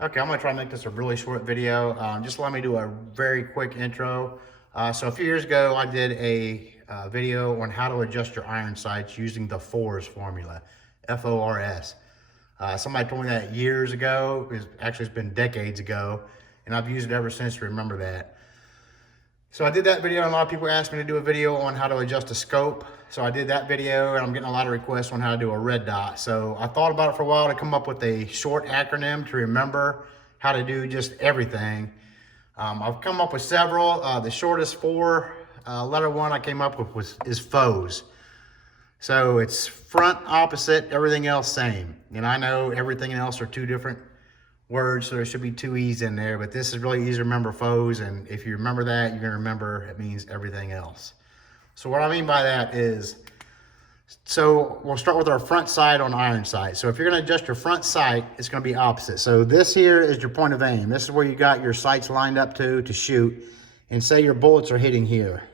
Okay, I'm gonna try to make this a really short video. Just let me do a very quick intro. So a few years ago, I did a video on how to adjust your iron sights using the FORS formula, F-O-R-S. Somebody told me that years ago. It's been decades ago, and I've used it ever since to remember that. So I did that video, and a lot of people asked me to do a video on how to adjust a scope. So I did that video, and I'm getting a lot of requests on how to do a red dot. So I thought about it for a while to come up with a short acronym to remember how to do just everything. I've come up with several. The shortest four letter one I came up with is FOS. So it's front, opposite, everything else same. And I know everything else are two different words, so there should be two E's in there, but this is really easy to remember, FOS, and if you remember that, you're gonna remember it means everything else. So what I mean by that is, so we'll start with our front sight on iron sight. So if you're gonna adjust your front sight, it's gonna be opposite. So this here is your point of aim. This is where you got your sights lined up to shoot, and say your bullets are hitting here.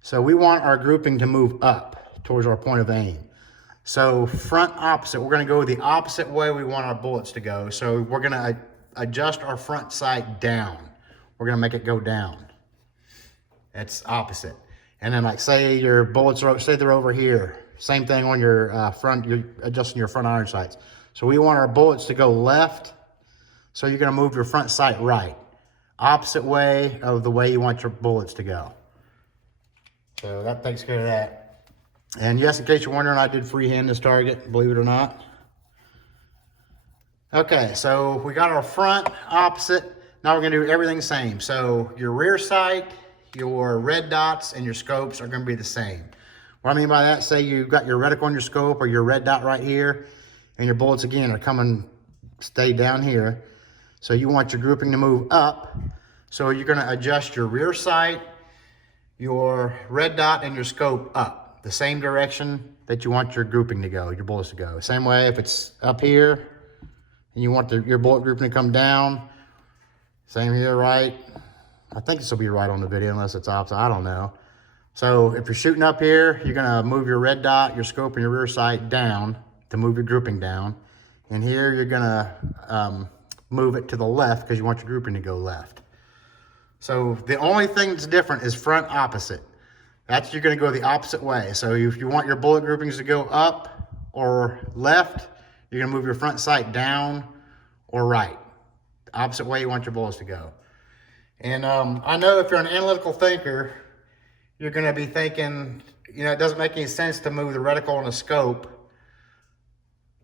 So we want our grouping to move up towards our point of aim. So front opposite, we're gonna go the opposite way we want our bullets to go. So we're gonna adjust our front sight down. We're gonna make it go down. That's opposite. And then like say your bullets are, say they're over here. Same thing on your front, you're adjusting your front iron sights. So we want our bullets to go left. So you're gonna move your front sight right. Opposite way of the way you want your bullets to go. So that takes care of that. And yes, in case you're wondering, I did freehand this target, believe it or not. Okay, so we got our front, opposite. Now we're gonna do everything the same. So your rear sight, your red dots, and your scopes are gonna be the same. What I mean by that, say you've got your reticle on your scope or your red dot right here, and your bullets again are coming, stay down here. So you want your grouping to move up. So you're gonna adjust your rear sight, your red dot, and your scope up. The same direction that you want your grouping to go, your bullets to go. Same way if it's up here and you want your bullet grouping to come down, same here, right? I think this will be right on the video unless it's opposite, I don't know. So if you're shooting up here, you're gonna move your red dot, your scope, and your rear sight down to move your grouping down. And here you're gonna move it to the left because you want your grouping to go left. So the only thing that's different is front opposite. That's, you're gonna go the opposite way. So if you want your bullet groupings to go up or left, you're gonna move your front sight down or right. The opposite way you want your bullets to go. And I know if you're an analytical thinker, you're gonna be thinking, you know, it doesn't make any sense to move the reticle and the scope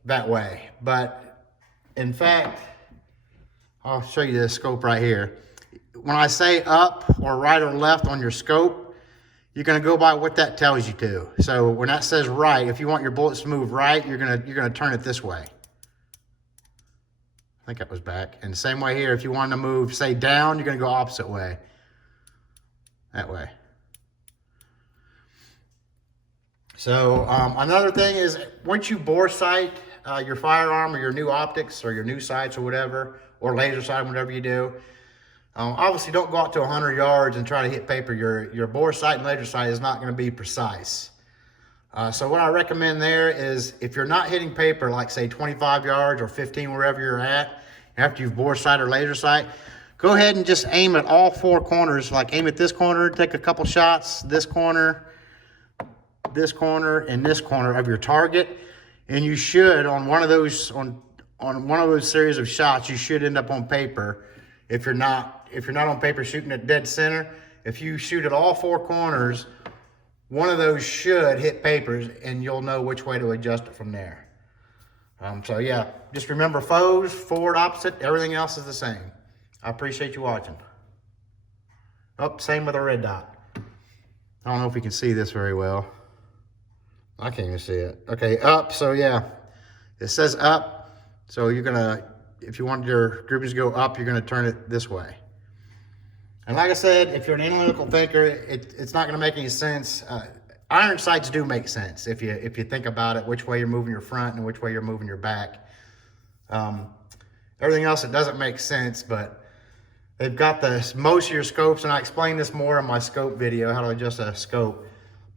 that way. But in fact, I'll show you this scope right here. When I say up or right or left on your scope, you're gonna go by what that tells you to. So when that says right, if you want your bullets to move right, you're gonna turn it this way. I think that was back. And the same way here, if you want to move, say down, you're gonna go opposite way. That way. So another thing is, once you bore sight your firearm or your new optics or your new sights or whatever, or laser sight, whatever you do, obviously don't go out to 100 yards and try to hit paper. Your bore sight and laser sight is not gonna be precise. So what I recommend there is, if you're not hitting paper, like say 25 yards or 15, wherever you're at, after you've bore sight or laser sight, go ahead and just aim at all four corners. Like aim at this corner, take a couple shots, this corner, and this corner of your target. And you should, on one of those, on one of those series of shots, you should end up on paper. If you're not on paper shooting at dead center, if you shoot at all four corners, one of those should hit papers, and you'll know which way to adjust it from there. So yeah, just remember FOS, forward, opposite, everything else is the same. I appreciate you watching. Oh, same with a red dot. I don't know if you can see this very well. I can't even see it. Okay, up, so yeah, it says up. So you're gonna, if you want your groupings to go up, you're gonna turn it this way. And like I said, if you're an analytical thinker, it's not gonna make any sense. Iron sights do make sense if you think about it, which way you're moving your front and which way you're moving your back. Everything else, it doesn't make sense, but they've got most of your scopes, and I explained this more in my scope video, how to adjust a scope.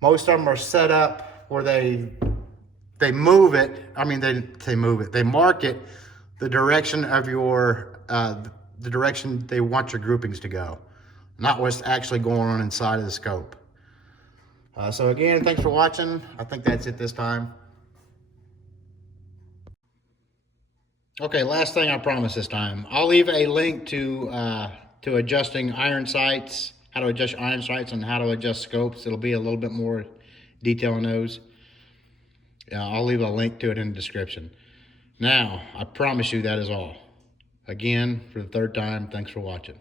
Most of them are set up where they move it. I mean, they mark it the direction of your, the direction they want your groupings to go, not what's actually going on inside of the scope. So again, thanks for watching. I think that's it this time. Okay, last thing I promise this time. I'll leave a link to adjusting iron sights, how to adjust iron sights, and how to adjust scopes. It'll be a little bit more detail on those. I'll leave a link to it in the description. Now, I promise you that is all. Again, for the third time, thanks for watching.